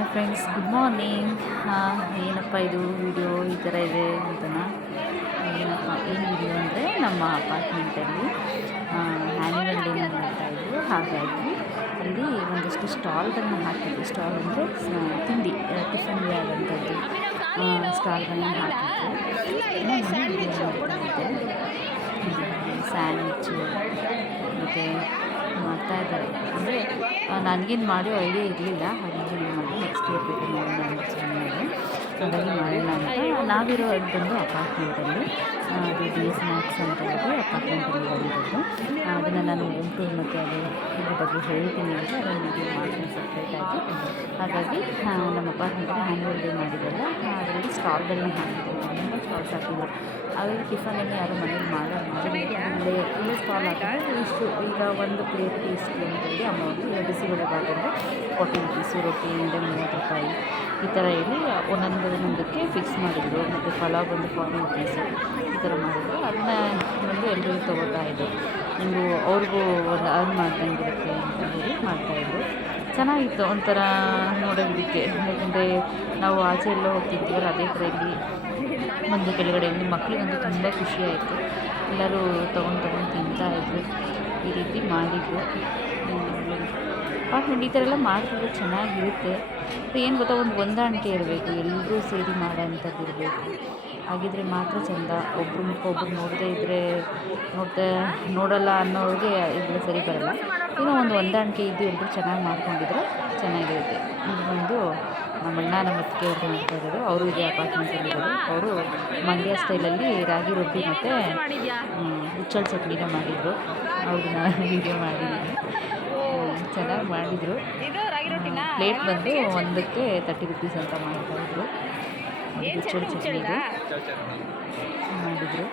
Hi friends, good morning. ಏನಪ್ಪ ಇದು video ಈ ಥರ ಇದೆ ಅಂತನಾ? ಏನು ವಿಡಿಯೋ ಅಂದರೆ ನಮ್ಮ ಅಪಾರ್ಟ್ಮೆಂಟಲ್ಲಿ ಆ್ಯನ್ಯುವಲ್ ಡೇ ಮಾಡ್ತಾಯಿದ್ರು. ಹಾಗಾಗಿ ಅಲ್ಲಿ ಒಂದಷ್ಟು ಸ್ಟಾಲ್ಗಳನ್ನ ಹಾಕಿದ್ರು. ಸ್ಟಾಲ್ ಅಂದರೆ ತಿಂಡಿ, ಟಿಫನ್ ಆದಂಥದ್ದು ಸ್ಟಾಲ್ಗಳನ್ನ ಹಾಕಿದ್ರು. ಸ್ಯಾಂಡ್ವಿಚ್ಚು ಮತ್ತು ಮಾಡ್ತಾಯಿದ್ದಾರೆ. ಅಂದರೆ ನನಗೇನು ಮಾಡೋ ಐಡಿಯಾ ಇರಲಿಲ್ಲ. ಹಾಗಾಗಿ ಮಾಡಿ ನೆಕ್ಸ್ಟ್ ಇಯರ್ ಬೇಕು ಮಾಡೋಣ ಅಂತ ಚೆನ್ನಾಗಿ ಹಾಗಾಗಿ ಮಾಡೋಣ ಅಂತ. ನಾವಿರೋದು ಬಂದು ಅಪಾರ್ಟ್ಮೆಂಟಲ್ಲಿ, ಅದು ಡಿ ಎಸ್ ಮ್ಯಾಕ್ಸ್ ಅಂತ ಹೇಳಿ ಅಪಾರ್ಟ್ಮೆಂಟಲ್ಲಿ ಬಂದಿರೋದು. ಅದನ್ನು ನಾನು ಉಂಟು ಮತ್ತು ಅದು ಇದ್ರ ಬಗ್ಗೆ ಹೇಳ್ತೀನಿ ಅಂತ ಅದನ್ನು ವಿಡಿಯೋ ಮಾಡ್ತೀನಿ ಸಪ್ರೇಟಾಗಿ. ಹಾಗಾಗಿ ನಮ್ಮ ಅಪಾರ್ಟ್ಮೆಂಟಲ್ಲಿ ಆ್ಯನ್ಯುವಲ್ ಡೇ ಮಾಡಿದ್ರಲ್ಲ, ಅದರಲ್ಲಿ ಸ್ಟಾಲ್ಗಳನ್ನ ಹಾಕಿದ್ರು. ತುಂಬ ಸ್ಟಾಲ್ಸ್ ಹಾಕಿದ್ರು. ಹಾಗಾಗಿ ಟಿಫನಲ್ಲಿ ಯಾರು ಮನೇಲಿ ಇಲ್ಲೇ ಸ್ಟಾಲ್ ಹಾಕಿದ್ರೆ ಇಷ್ಟು, ಈಗ ಒಂದು ಪ್ಲೇಟ್ಗೆ ಇಷ್ಟು ಅಂತೇಳಿ ಅಮೌಂಟು. ಈಗ ಬಿಸಿಬೇಳೆಬಾತಂದರೆ 40 ರುಪೀಸು, ರೊಟ್ಟಿ ಅಂದರೆ 30 ರೂಪಾಯಿ, ಈ ಥರ ಹೇಳಿ ಒಂದೊಂದಕ್ಕೆ ಫಿಕ್ಸ್ ಮಾಡಿದರು. ಮತ್ತು ಪಲಾವ್ ಬಂದು 40 ರುಪೀಸು, ಈ ಥರ ಮಾಡಿದ್ರು. ಅದನ್ನ ಬಂದು ಎಲ್ಲರೂ ತೊಗೋತಾ ಇದ್ದರು. ನೀವು ಅವ್ರಿಗೂ ಒಂದು ಅರ್ನ್ ಮಾಡ್ದಂಗಿರುತ್ತೆ ಅಂತ ಹೇಳಿ ಮಾಡ್ತಾಯಿದ್ರು. ಚೆನ್ನಾಗಿತ್ತು ಒಂಥರ ನೋಡೋದಕ್ಕೆ. ಯಾಕೆಂದರೆ ನಾವು ಆಚೆ ಎಲ್ಲ ಹೋಗ್ತಿರ್ತೀವಲ್ಲ, ಅದೇ ಥರ ಇಲ್ಲಿ ಒಂದು ಕೆಳಗಡೆಯಲ್ಲಿ ಮಕ್ಕಳಿಗಂತೂ ತುಂಬ ಖುಷಿಯಾಯಿತು. ಎಲ್ಲರೂ ತೊಗೊಂಡು ತಿಂತಾಯಿದ್ರು. ಈ ರೀತಿ ಮಾಡಿದ್ರು. ಅಪಾರ್ಟ್ಮೆಂಟ್ ಈ ಥರ ಎಲ್ಲ ಮಾಡ್ತಿದ್ರೆ ಚೆನ್ನಾಗಿರುತ್ತೆ. ಏನು ಗೊತ್ತಾ, ಒಂದು ಹೊಂದಾಣಿಕೆ ಇರಬೇಕು, ಎಲ್ಲರೂ ಸೇರಿ ಮಾಡೋಂಥದ್ದು ಇರಬೇಕು. ಹಾಗಿದ್ರೆ ಮಾತ್ರ ಚೆಂದ. ಒಬ್ಬರು ಮುಖ ನೋಡದೇ ಇದ್ದರೆ ನೋಡಲ್ಲ ಅನ್ನೋರಿಗೆ ಇದೆಲ್ಲ ಸರಿ ಬರೋಲ್ಲ. ಏನೋ ಒಂದು ಹೊಂದಾಣಿಕೆ ಇದ್ದು ಎಲ್ಲರೂ ಚೆನ್ನಾಗಿ ಮಾಡ್ಕೊಂಡಿದ್ರೆ ಚೆನ್ನಾಗಿರುತ್ತೆ. ಇದು ಬಂದು ನಮ್ಮಣ್ಣ ನಮ್ಮ ಅತ್ತಿಗೆ ಅವ್ರು ಮಾಡ್ತಾ ಇರೋದು. ಅವರು ಇದೆ ಅಪಾರ್ಟ್ಮೆಂಟಲ್ಲಿರೋದು. ಅವರು ಮಂಡ್ಯ ಸ್ಟೈಲಲ್ಲಿ ರಾಗಿ ರೊಟ್ಟಿ ಮತ್ತು ಹುಚ್ಚಳ ಚಟ್ನಿನ ಮಾಡಿದರು. ಅವ್ರನ್ನ ವೀಡಿಯೋ ಮಾಡಿದ್ದೀನಿ. ಚೆನ್ನಾಗಿ ಮಾಡಿದರು. ಪ್ಲೇಟ್ ಬಂದು ಒಂದಕ್ಕೆ 30 ರುಪೀಸ್ ಅಂತ ಮಾಡ್ತಾಯಿದ್ರು. ಹುಚ್ಚಳ ಚಟ್ನಿಗೆ ಮಾಡಿದರು.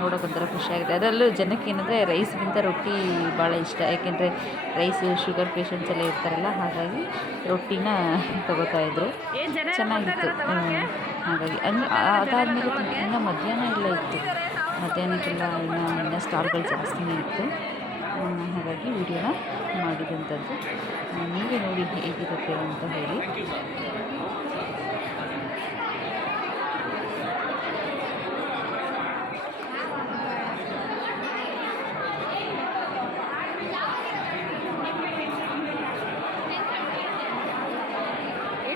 ನೋಡೋಕ್ಕೊಂಥರ ಖುಷಿಯಾಗಿದೆ. ಅದರಲ್ಲೂ ಜನಕ್ಕೆ ಏನಂದರೆ ರೈಸ್ಗಿಂತ ರೊಟ್ಟಿ ಭಾಳ ಇಷ್ಟ. ಯಾಕೆಂದರೆ ರೈಸು ಶುಗರ್ ಪೇಷಂಟ್ಸ್ ಎಲ್ಲ ಇರ್ತಾರಲ್ಲ, ಹಾಗಾಗಿ ರೊಟ್ಟಿನ ತೊಗೋತಾಯಿದ್ರು. ಚೆನ್ನಾಗಿತ್ತು. ಹಾಗಾಗಿ ಅದಾದಮೇಲೆ ಇನ್ನು ಮಧ್ಯಾಹ್ನ ಎಲ್ಲ ಇತ್ತು. ಮಧ್ಯಾಹ್ನಕ್ಕೆಲ್ಲ ಇನ್ನೂ ಸ್ಟಾಲ್ಗಳು ಜಾಸ್ತಿನೇ ಇತ್ತು. ಹಾಗಾಗಿ ವಿಡಿಯೋನ ಮಾಡಿದಂಥದ್ದು. ನೀವೇ ನೋಡಿ ಹೇಗಿರುತ್ತೆ ಅಂತ ಹೇಳಿ.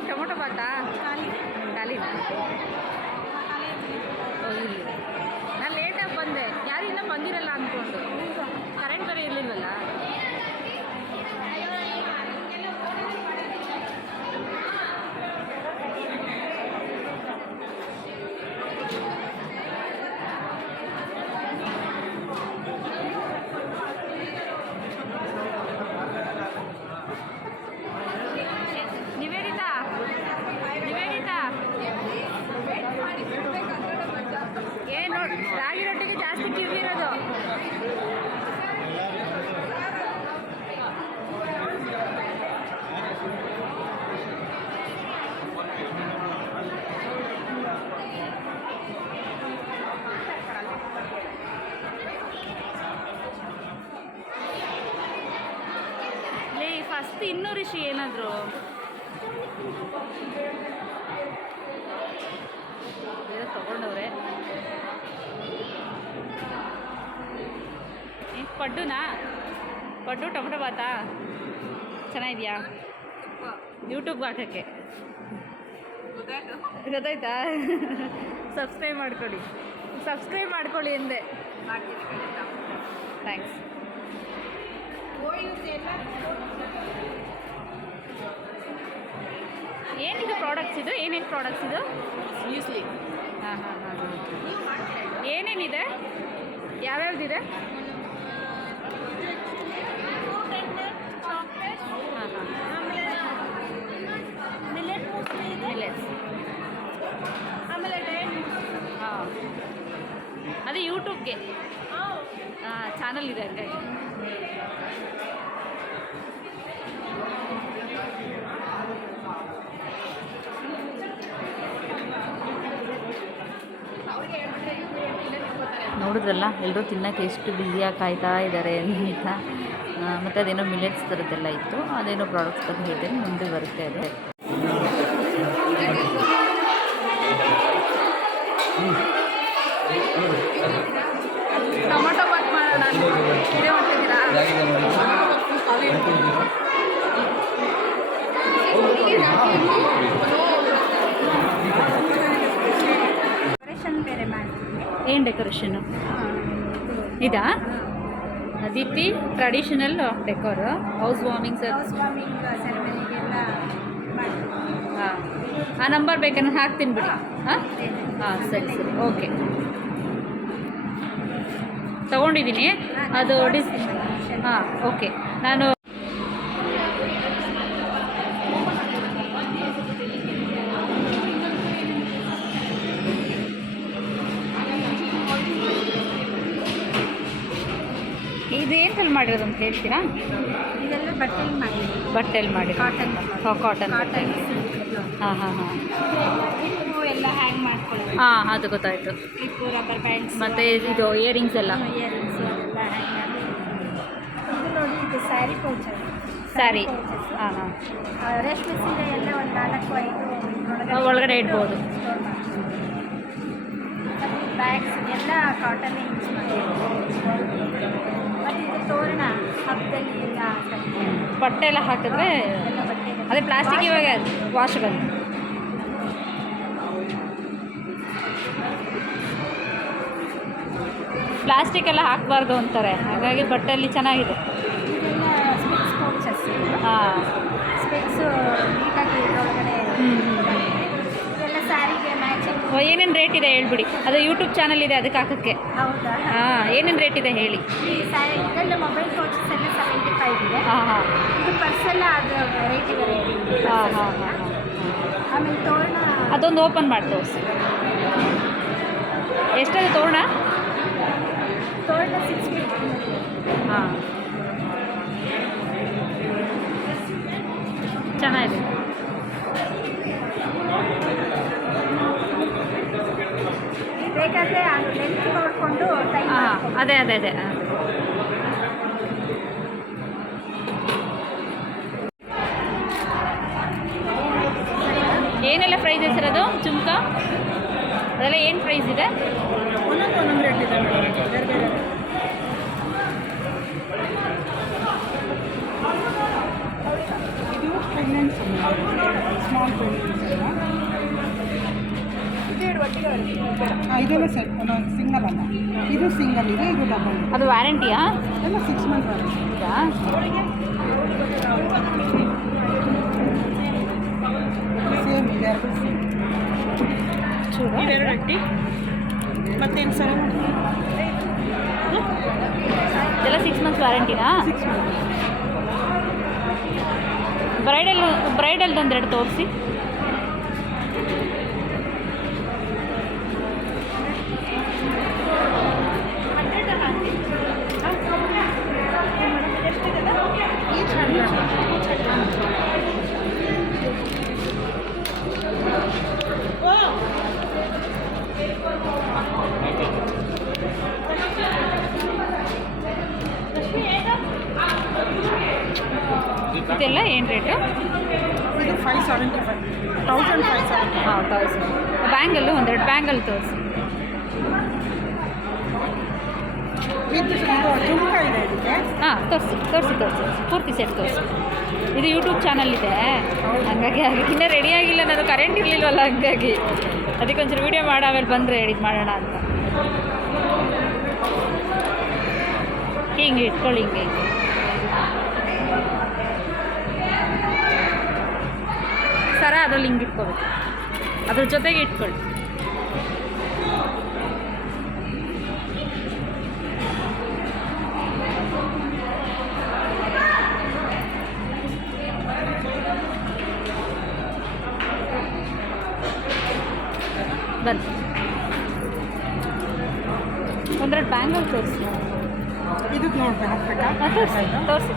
ಟೊಮೊಟೊ ಬಾತಾ ಖಾಲಿ ಇಲ್ಲಿ ನಾನು ಲೇಟಾಗಿ ಬಂದೆ. ಯಾರು ಇನ್ನೂ ಬಂದಿರಲ್ಲ ಅಂದ್ಕೊಂಡು. ಕರೆಂಟ್ ಬೇರೆ ಇರಲಿಲ್ವಲ್ಲ. ಏನು ರಾಗಿ ರೊಟ್ಟಿಗೆ ಜಾಸ್ತಿ ಕಿವಿರೋದು. ಫಸ್ಟ್ 200 ಇಶಿ ಏನಾದರೂ ತೊಗೊಂಡವ್ರೆ. ಪಡ್ಡು ಟೊಮೊಟೊ ಬಾತಾ ಚೆನ್ನಾಗಿದೆಯಾ? ಯೂಟ್ಯೂಬ್ಗೆ ಹಾಕೋಕ್ಕೆ ಗೊತ್ತಾಯ್ತಾ? ಸಬ್ಸ್ಕ್ರೈಬ್ ಮಾಡ್ಕೊಳ್ಳಿ ಎಂದೆ. ಥ್ಯಾಂಕ್ಸ್. ಏನಿದು ಪ್ರಾಡಕ್ಟ್ಸ್ ಇದು? ಏನೇನು ಪ್ರಾಡಕ್ಟ್ಸ್ ಇದು? ಮ್ಯೂಸ್ಲಿ. ಹಾಂ. ಏನೇನಿದೆ? ಯಾವ್ಯಾವ್ದಿದೆ? ಮಿಲೆಟ್ಸ್. ಹಾಂ, ಅದೇ ಯೂಟ್ಯೂಬ್ಗೆ ಚಾನಲ್ ಇದೆ ಹಂಗಾಗಿ. ನೋಡಿದ್ರಲ್ಲ, ಎಲ್ಲರೂ ತಿನ್ನೋಕ್ಕೆ ಎಷ್ಟು ಬ್ಯುಸಿಯಾಗಿ ಕಾಯ್ತಾ ಇದ್ದಾರೆ ಅಂತ. ಮತ್ತು ಅದೇನೋ ಮಿಲೆಟ್ಸ್ ಥರದ್ದೆಲ್ಲ ಇತ್ತು. ಅದೇನೋ ಪ್ರಾಡಕ್ಟ್ಸ್ ಬಗ್ಗೆ ಹೇಳ್ತೇನೆ, ಮುಂದೆ ಬರುತ್ತೆ ಅದು. ಟೊಮೊಟೊ ಬಾತ್ ಮಾಡೋಣ ಇದೇ ಮಾಡ್ತಿದ್ದೀರಾ? ಡೆಕೋರೇಷನ್ ಬೇರೆ ಮಾಡ್ತೀವಿ. ಏನು ಡೆಕೋರೇಷನ್ನು ಇದಾ? Deepti traditional decor housewarming ಸೆರೆಮನಿಗೆಲ್ಲ ಮಾಡ್ತೀವಿ. ಹಾಂ, ಆ ನಂಬರ್ ಬೇಕಾದ್ರೆ ಹಾಕ್ತೀನಿ ಬಿಡಿ. ಹಾಂ ಹಾಂ, ಸರಿ ಸರಿ, ಓಕೆ. ತೊಗೊಂಡಿದ್ದೀನಿ ಅದು ಹಾಂ, ಓಕೆ. ನಾನು ಇದು ಎಂತಲ್ಲಿ ಮಾಡಿರೋದು ಅಂತ ಹೇಳ್ತೀರಾ? ಇದೆಲ್ಲ ಬಟ್ಟೆಯಲ್ಲಿ ಮಾಡಿ ಕಾಟನ್ ಕಾಟನ್ ಹಾಂ ಹಾಂ ಹಾಂ ಎಲ್ಲ ಹ್ಯಾಂಗ್ ಮಾಡ್ಕೊಳ್ಳೋದು. ಹಾಂ, ಅದು ಗೊತ್ತಾಯಿತು. ಕ್ಲಿಪ್ಪು, ರಬ್ಬರ್ ಬ್ಯಾಂಡ್ಸ್ ಮತ್ತು ಇದು ಇಯರಿಂಗ್ಸ್ ಎಲ್ಲ ಇಯರಿಂಗ್ಸ್ ಎಲ್ಲ ಹ್ಯಾಂಗ್ ಮಾಡಿ. ಇದು ನೋಡಿ, ಇದು ಸ್ಯಾರಿ ಪೌಚ್. ಸ್ಯಾರಿ ಹಾಂ ಹಾಂ, ರೇಷ್ಮೆ ಸೀರೆ ಎಲ್ಲ ಒಂದು 4-5 ಒಳಗಡೆ ಇಡ್ಬೋದು. ಬ್ಯಾಗ್ಸ್ ಎಲ್ಲ ಕಾಟನ್ ಯೂಸ್ ಮಾಡಿ. ಮತ್ತು ಇದು ತೋರಣ ಹಬ್ಬದಲ್ಲಿ ಎಲ್ಲ ಬಟ್ಟೆ ಎಲ್ಲ ಹಾಕಿದ್ರೆ ಎಲ್ಲ ಬಟ್ಟೆ ಅದೇ ಪ್ಲಾಸ್ಟಿಕ್ ಇವಾಗ ವಾಶಬಲ್. ಪ್ಲಾಸ್ಟಿಕ್ ಎಲ್ಲ ಹಾಕಬಾರ್ದು ಅಂತಾರೆ, ಹಾಗಾಗಿ ಬಟ್ಟೆಯಲ್ಲಿ ಚೆನ್ನಾಗಿದೆ. ಇದೆಲ್ಲ ಸ್ಪೆಕ್ಸ್ ಪೌಚಸ್. ಹಾಂ, ಸ್ಪೆಕ್ಸು ನೀಟಾಗಿ ಒಳಗಡೆ. ಇದೆಲ್ಲ ಸ್ಯಾರಿಗೆ ಮ್ಯಾಚಿಂಗ್. ಏನೇನು ರೇಟ್ ಇದೆ ಹೇಳ್ಬಿಡಿ. ಅದು ಯೂಟ್ಯೂಬ್ ಚಾನಲ್ ಇದೆ, ಅದಕ್ಕೆ ಹಾಕೋಕ್ಕೆ. ಹೌದಾ? ಹಾಂ, ಏನೇನು ರೇಟ್ ಇದೆ ಹೇಳಿ. ಈ ಸ್ಯಾರಿ ಇದೆಲ್ಲ ಮೊಬೈಲ್ ಪೌಚಸ್ ಎಲ್ಲ 75 ಇದೆ. ಹಾಂ ಹಾಂ ಇದು ಪರ್ಸೆಲ್ಲ ಅದು ವೆರೈಟಿ ಹಾಂ ಹಾಂ ಹಾಂ. ಆಮೇಲೆ ತೋರಣ ಅದೊಂದು ಓಪನ್ ಮಾಡಿ ತೋರಿಸಿ. ಎಷ್ಟದು ತೋರಣ? 650. ಹಾಂ, ಚೆನ್ನಾಗಿದೆ. ಬೇಕಾದರೆ ಅದು ಲೆಂತ್ ನೋಡಿಕೊಂಡು ಟೈಮ್. ಹಾಂ, ಅದೇ ಅದೇ ಅದೇ. ಏನೆಲ್ಲ ಪ್ರೈಸ್ ಇದೆ ಸರ್ ಅದು? ಜುಮ್ಕ ಅದೆಲ್ಲ ಏನು ಪ್ರೈಸ್ ಇದೆ? ಒಂದೊಂದು ರೇಟ್ ಇದೆ ಬೇರೆ ಬೇರೆ. ಇದು ಪ್ರೆಗ್ನೆನ್ಸಿ ಸ್ಮಾಲ್ ಪ್ರೆಗ್ನೆನ್ಸಿ ಇದೆಲ್ಲ ಸೆಟ್ ಒಂದೊಂದು ಸಿಂಗಲ್ ಅಲ್ಲ. ಇದು ಸಿಂಗಲ್ ಇದೆ, ಇದು ಡಬಲ್. ಅದು ವ್ಯಾರಂಟಿಯಾ? ಎಲ್ಲ 6 ಮಂತ್ ವ್ಯಾರಂಟಿ. ಸೇಮ್ ಇದೆರಡು ಸೇಮ್. ಚೂರು ಇವೆರಡು ಅಟ್ಟಿ ಮತ್ತೇನು ಸರ್? ಇದೆಲ್ಲ 6 ಮಂತ್ಸ್ ವ್ಯಾರಂಟಿನಾ? 6 ಮಂತ್. ಬ್ರೈಡಲ್ದು ಒಂದೆರಡು ತೋರಿಸಿ. ಇದೆಲ್ಲ ಏನು ರೇಟು? ಇದು 575. 1570. ಹಾಂ, 1000. ಬ್ಯಾಂಗಲ್ಲು ಒಂದೆರಡು ಬ್ಯಾಂಗಲ್ ತೋರಿಸಿ. ಇದು ಜುಮ್ಕ ಇದೆ ಇದಕ್ಕೆ. ಹಾಂ, ತೋರಿಸಿ ಪೂರ್ತಿ ಸೆಟ್ ತೋರಿಸಿ. ಇದು ಯೂಟ್ಯೂಬ್ ಚಾನಲ್ ಇದೆ, ಹಾಗಾಗಿ ಇನ್ನೂ ರೆಡಿ ಆಗಿಲ್ಲ. ನಾನು ಕರೆಂಟ್ ಇರಲಿಲ್ವಲ್ಲ, ಹಂಗಾಗಿ ಅದಕ್ಕೆ ಒಂಚೂರು ವೀಡಿಯೋ ಮಾಡಿ ಆಮೇಲೆ ಬಂದರೆ ಎಡಿಟ್ ಮಾಡೋಣ ಅಂತ. ಹಿಂಗೆ ಇಟ್ಕೊಳ್ಳಿ, ಹಿಂಗೆ ಸರ ಅದರಲ್ಲಿ ಹಿಂಗೆ ಇಟ್ಕೋಬೇಕು, ಅದ್ರ ಜೊತೆಗೆ ಇಟ್ಕೊಳ್ಳಿ. ಬನ್ನಿ, ಒಂದೆರಡು ಬ್ಯಾಂಗಲ್ ತೋರಿಸಿ. ಇದಕ್ಕೆ ನೋಡ್ಬೇಕು ಹಾಕ್ಬೇಕಾ? ತೋರಿಸಿ.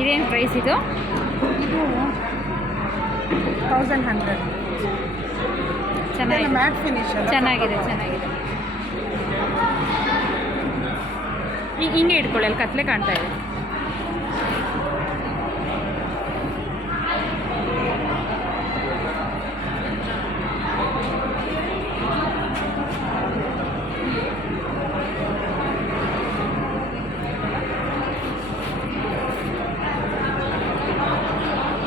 ಇದೇನು ಪ್ರೈಸ್ ಇದು? ಇದು 1100. ಚೆನ್ನಾಗಿದೆ, ಮ್ಯಾಟ್ ಫಿನಿಶ್ ಚೆನ್ನಾಗಿದೆ. ಹಿಂಗೆ ಇಟ್ಕೊಳ್ಳಿ, ಅಲ್ಲಿ ಕತ್ಲೆ ಕಾಣ್ತಾ ಇದೆ.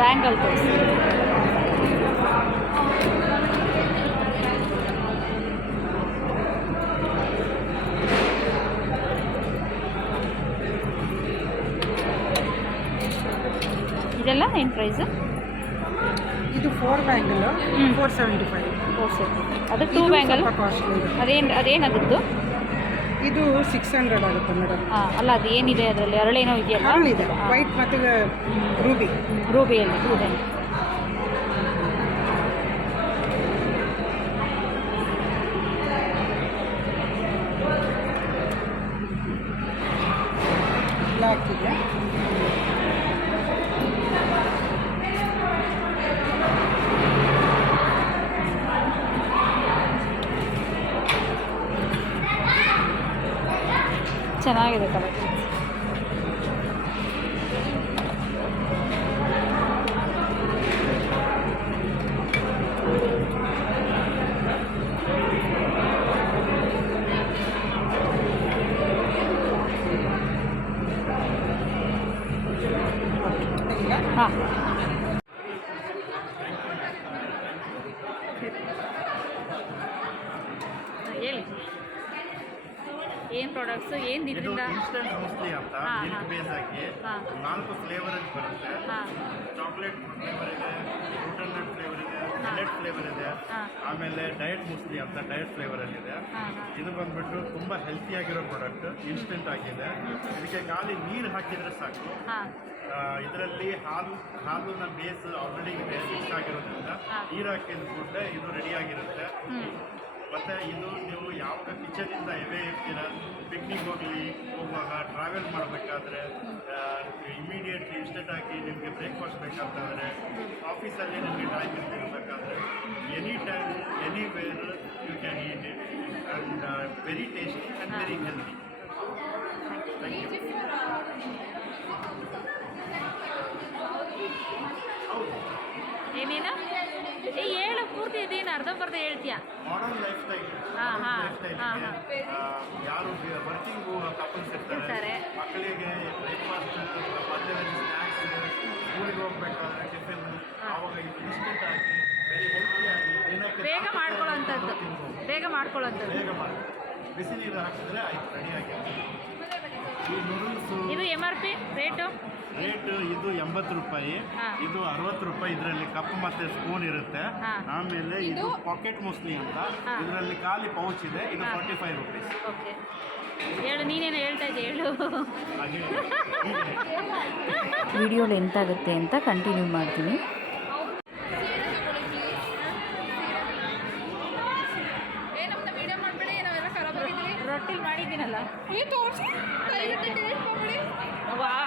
ಬ್ಯಾಂಗಲ್ ತೋರಿಸಿ. ಇದೆಲ್ಲ ಏನು ಪ್ರೈಸು? ಇದು 4 ಬ್ಯಾಂಗಲ್ 475. ಅದು 2 ಬ್ಯಾಂಗಲ್ ಕಾಸ್ಟ್ಲಿ ಇದೆ. ಅದೇನಾಗುತ್ತೋ? ಇದು 600 ಆಗುತ್ತೆ ಮೇಡಮ್. ಹಾಂ, ಅಲ್ಲ ಅದು ಏನಿದೆ ಅದರಲ್ಲಿ ಅರಳೇನೋ ಇದೆಯಲ್ಲ? ಅರಳಿದೆ, ವೈಟ್ ಮತ್ತು ರೂಬಿಯಲ್ಲಿ ಇದೆ. ಬ್ಲ್ಯಾಕ್ ಇದೆ. ಚೆನ್ನಾಗಿದೆ ಕಲೆಕ್ಷನ್. ಹಾಂ, ಹೇಳಿ ಏನು ಪ್ರಾಡಕ್ಟ್ಸು, ಏನು ಇದು ಇದರಿಂದ? ಇನ್ಸ್ಟೆಂಟ್ ಮುಸ್ಲಿ ಅಂತ ಮಿಲ್ಕ್ ಬೇಸ್ ಹಾಕಿ 4 ಫ್ಲೇವರ್ ಬರುತ್ತೆ. ಚಾಕ್ಲೇಟ್ ಫ್ಲೇವರ್ ಇದೆ, ಫ್ರೂಟ್ ನಟ್ ಫ್ಲೇವರ್ ಇದೆ, ಮಿಲೆಟ್ ಫ್ಲೇವರ್ ಇದೆ, ಆಮೇಲೆ ಡಯಟ್ ಮುಸ್ಲಿ ಅಂತ ಡಯಟ್ ಫ್ಲೇವರಲ್ಲಿದೆ. ಇದು ಬಂದ್ಬಿಟ್ಟು ತುಂಬ ಹೆಲ್ತಿಯಾಗಿರೋ ಪ್ರಾಡಕ್ಟ್, ಇನ್ಸ್ಟೆಂಟ್ ಆಗಿದೆ. ಇದಕ್ಕೆ ಖಾಲಿ ನೀರು ಹಾಕಿದರೆ ಸಾಕು. ಇದರಲ್ಲಿ ಹಾಲುನ ಬೇಸ್ ಆಲ್ರೆಡಿ ಇದೆ, ಮಿಕ್ಸ್ ಆಗಿರೋದ್ರಿಂದ ನೀರು ಹಾಕಿದ ಕೂಡಲೇ ಇದು ರೆಡಿಯಾಗಿರುತ್ತೆ. ಮತ್ತು ಇದು ನೀವು ಯಾವಾಗ ಕಿಚನಿಂದ ಎವೇ ಇರ್ತೀರ, ಪಿಕ್ನಿಕ್ ಹೋಗುವಾಗ ಟ್ರಾವೆಲ್ ಮಾಡಬೇಕಾದ್ರೆ ಇಮಿಡಿಯೇಟ್ಲಿ ಇನ್ಸ್ಟೆಂಟ್ ಆಗಿ ನಿಮಗೆ ಬ್ರೇಕ್ಫಾಸ್ಟ್ ಬೇಕಂತಂದರೆ, ಆಫೀಸಲ್ಲಿ ನಿಮಗೆ ಟೈಮ್ ಇರ್ತಿರ್ಬೇಕಾದ್ರೆ, any time anywhere you can eat it and very tasty and very healthy. Thank you. ಏನೇನು ಹೇಳು ಪೂರ್ತಿ, ಇದೇನು ಅರ್ಧಂಬರ್ಧ ಹೇಳ್ತೀಯಾ? ಮಾಡರ್ನ್ ಲೈಫ್ ಸ್ಟೈಲ್, ಯಾರು ವರ್ಕಿಂಗ್ ಕಪಲ್ಸ್ ಇರ್ತಾರೆ, ಮಕ್ಕಳಿಗೆ ಬ್ರೇಕ್ಫಾಸ್ಟ್, ಮಧ್ಯಾಹ್ನ ಸ್ನ್ಯಾಕ್ಸ್, ಸ್ಕೂಲಿಗೆ ಹೋಗ್ಬೇಕಾದ್ರೆ ಟಿಫಿನ್, ಆವಾಗ ಇದು ಇನ್ಸ್ಟೆಂಟ್ ಆಗಿ ವೆರಿ ಹೆಲ್ತಿಯಾಗಿ ಬೇಗ ಮಾಡ್ಕೊಳ್ಳೋಂಥದ್ದು. ಬೇಗ ಮಾಡಿ ಬಿಸಿ ನೀರು ಹಾಕಿದ್ರೆ ಆಯ್ತು, ರೆಡಿಯಾಗಿ. ಈ ನೂಡಲ್ಸು ಇದು MRP ರೇಟು? ಇದು 80 ರೂಪಾಯಿ, ಇದು 60 ರೂಪಾಯಿ. ಇದರಲ್ಲಿ ಕಪ್ ಮತ್ತು ಸ್ಪೂನ್ ಇರುತ್ತೆ. ಆಮೇಲೆ ಇದು ಪಾಕೆಟ್ ಮುಸ್ಲಿ ಅಂತ, ಇದರಲ್ಲಿ ಖಾಲಿ ಪೌಚ್ ಇದೆ. ಇದು 45 ರುಪೀಸ್. ಓಕೆ, ಹೇಳು, ನೀನೇನು ಹೇಳ್ತಾ ಇದ್ದೆ ಹೇಳು. ವಿಡಿಯೋ ಲೆಂತ್ ಆಗುತ್ತೆ ಅಂತ ಕಂಟಿನ್ಯೂ ಮಾಡ್ತೀನಿ. ರೊಟ್ಟಿಲಿ ಮಾಡಿದ್ದೀನಲ್ಲ,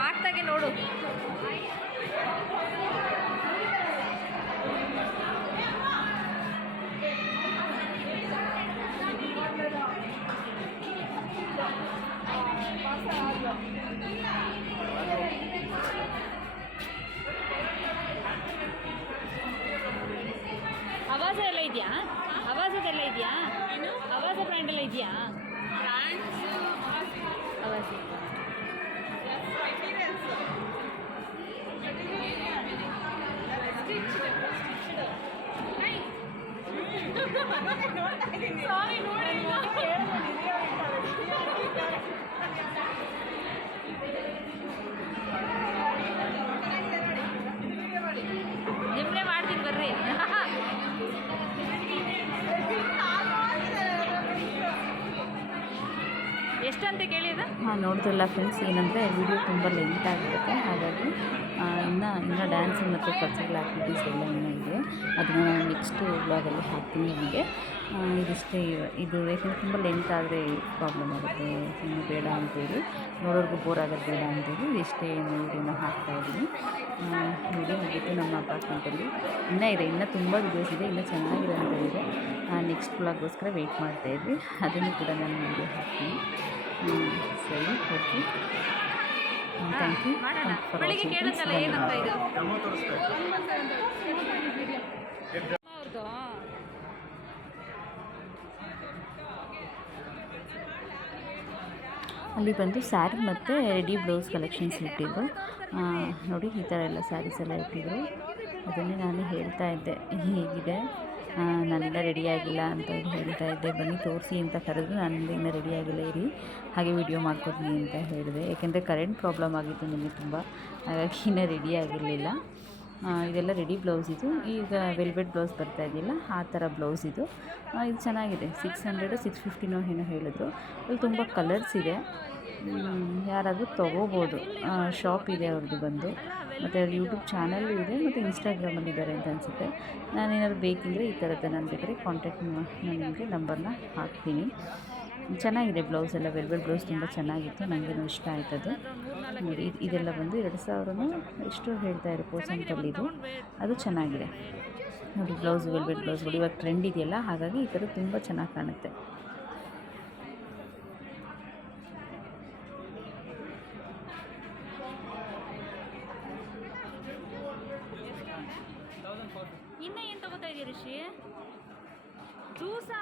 ಆಗ್ತಾಗೆ ನೋಡು. ಅವಾಜ ಎಲ್ಲ ಇದೆಯಾ? ಅವಾಜದೆಲ್ಲ ಇದೆಯಾ? ಅವಾಜ ಬ್ರ್ಯಾಂಡ್ ಎಲ್ಲ ಇದೆಯಾ? ಅವಾಜ ನಿಮ್ಮನ್ನೇ ಮಾಡ್ತೀನಿ ಬರ್ರಿ. ಎಷ್ಟಂತ ಕೇಳಿದ? ಹಾಂ ನೋಡಿದ್ರಲ್ಲ ಫ್ರೆಂಡ್ಸ್, ಏನಂದರೆ ವಿಡಿಯೋ ತುಂಬ ಲೆಂತ್ ಆಗಿರುತ್ತೆ. ಹಾಗಾಗಿ ಇನ್ನು ಡ್ಯಾನ್ಸಿಂಗ್ ಮತ್ತು ಕಲ್ಚರಲ್ ಆ್ಯಕ್ಟಿವಿಟೀಸ್ ಎಲ್ಲ ಇನ್ನೂ ಇದೆ. ಅದನ್ನು ನಾನು ನೆಕ್ಸ್ಟ್ ವ್ಲಾಗಲ್ಲಿ ಹಾಕ್ತೀನಿ ನಿಮಗೆ. ಇದಿಷ್ಟೇ. ಇದು ಯಾಕೆಂದರೆ ತುಂಬ ಲೆಂತ್ ಆದರೆ ಪ್ರಾಬ್ಲಮ್ ಆಗುತ್ತೆ, ಇನ್ನು ಬೇಡ ಅಂತೇಳಿ, ನೋಡೋರ್ಗೂ ಬೋರ್ ಆಗೋದು ಬೇಡ ಅಂತೇಳಿ ಇಷ್ಟೇ ವಿಡಿಯೋನ ಹಾಕ್ತಾಯಿದ್ದೀನಿ. ವಿಡಿಯೋ ಮುಗಿತು ನಮ್ಮ ಅಪಾರ್ಟ್ಮೆಂಟಲ್ಲಿ. ಇನ್ನೂ ತುಂಬ ವಿಡಿಯೋಸ್ ಇದೆ, ಇನ್ನೂ ಚೆನ್ನಾಗಿರೋಂಥದ್ದಿದೆ. ನೆಕ್ಸ್ಟ್ ವ್ಲಾಗ್ಗೋಸ್ಕರ ವೆಯ್ಟ್ ಮಾಡ್ತಾಯಿದ್ವಿ, ಅದನ್ನು ಕೂಡ ನಾನು ವಿಡಿಯೋ ಹಾಕ್ತೀನಿ. ಸರಿ, okay, thank you for watching. Demo ತೋರಿಸ್ತಾ ಇದ್ದೆ. ಅಲ್ಲಿ ಬಂದು ಸ್ಯಾರಿ ಮತ್ತು ರೆಡಿ ಬ್ಲೌಸ್ ಕಲೆಕ್ಷನ್ಸ್ ಇಟ್ಟಿದ್ರು. ನೋಡಿ, ಈ ಥರ ಎಲ್ಲ ಸ್ಯಾರೀಸ್ ಎಲ್ಲ ಇಟ್ಟಿದ್ರು. ಅದನ್ನೇ ನಾನು ಹೇಳ್ತಾ ಇದ್ದೆ, ಹೀಗಿದೆ, ನಾನಿನ್ನ ರೆಡಿಯಾಗಿಲ್ಲ ಅಂತ ಹೇಳ್ತಾ ಇದ್ದೆ. ಬನ್ನಿ ತೋರಿಸಿ ಅಂತ ಕರೆದು, ನಾನಿಂದ ಇನ್ನೂ ರೆಡಿಯಾಗಿಲ್ಲ, ಇರಿ ಹಾಗೆ ವಿಡಿಯೋ ಮಾಡ್ಕೊಡ್ತೀನಿ ಅಂತ ಹೇಳಿದೆ. ಯಾಕೆಂದರೆ ಕರೆಂಟ್ ಪ್ರಾಬ್ಲಮ್ ಆಗಿತ್ತು ನಿಮಗೆ ತುಂಬ, ಹಾಗಾಗಿ ಇನ್ನೂ ರೆಡಿಯಾಗಿರಲಿಲ್ಲ. ಇದೆಲ್ಲ ರೆಡಿ ಬ್ಲೌಸ್. ಇದು ಈಗ ವೆಲ್ವೆಟ್ ಬ್ಲೌಸ್ ಬರ್ತಾ ಇದೆಯಲ್ಲ, ಆ ಥರ ಬ್ಲೌಸ್ ಇದು. ಇದು ಚೆನ್ನಾಗಿದೆ. 600 650 ಏನೋ ಹೇಳಿದ್ರು. ಅಲ್ಲಿ ತುಂಬ ಕಲರ್ಸ್ ಇದೆ, ಯಾರಾದರೂ ತೊಗೋಬೋದು. ಶಾಪ್ ಇದೆ ಅವ್ರದ್ದು ಬಂದು, ಮತ್ತು ಅವ್ರ ಯೂಟ್ಯೂಬ್ ಚಾನಲ್ಲು ಇದೆ, ಮತ್ತು ಇನ್ಸ್ಟಾಗ್ರಾಮಲ್ಲಿ ಇದ್ದಾರೆ ಅಂತ ಅನಿಸುತ್ತೆ. ನಾನೇನಾದ್ರು ಬೇಕಿದ್ದರೆ ಈ ಥರದ್ದು ನಾನು ಬೇಕಾದ್ರೆ ಕಾಂಟ್ಯಾಕ್ಟ್ ನಾನು ನಿಮಗೆ ನಂಬರ್ನ ಹಾಕ್ತೀನಿ. ಚೆನ್ನಾಗಿದೆ ಬ್ಲೌಸ್ ಎಲ್ಲ. ವೆಲ್ವೆಟ್ ಬ್ಲೌಸ್ ತುಂಬ ಚೆನ್ನಾಗಿತ್ತು, ನನಗೇನು ಇಷ್ಟ ಆಯ್ತದು. ನೋಡಿ, ಇದೆಲ್ಲ ಬಂದು 2000 ಎಷ್ಟು ಹೇಳ್ತಾಯಿದ್ರು ಪೋಸಂಪಲ್ಲಿದು. ಅದು ಚೆನ್ನಾಗಿದೆ ನೋಡಿ ಬ್ಲೌಸ್, ವೆಲ್ವೆಟ್ ಬ್ಲೌಸ್ಗಳು ಇವಾಗ ಟ್ರೆಂಡ್ ಇದೆಯಲ್ಲ, ಹಾಗಾಗಿ ಈ ಥರ ತುಂಬ ಚೆನ್ನಾಗಿ ಕಾಣುತ್ತೆ. ಇನ್ನು ಏನು ತಗೋತಾ ಇದೀಯ ಋಷಿ? ಜ್ಯೂಸಾ?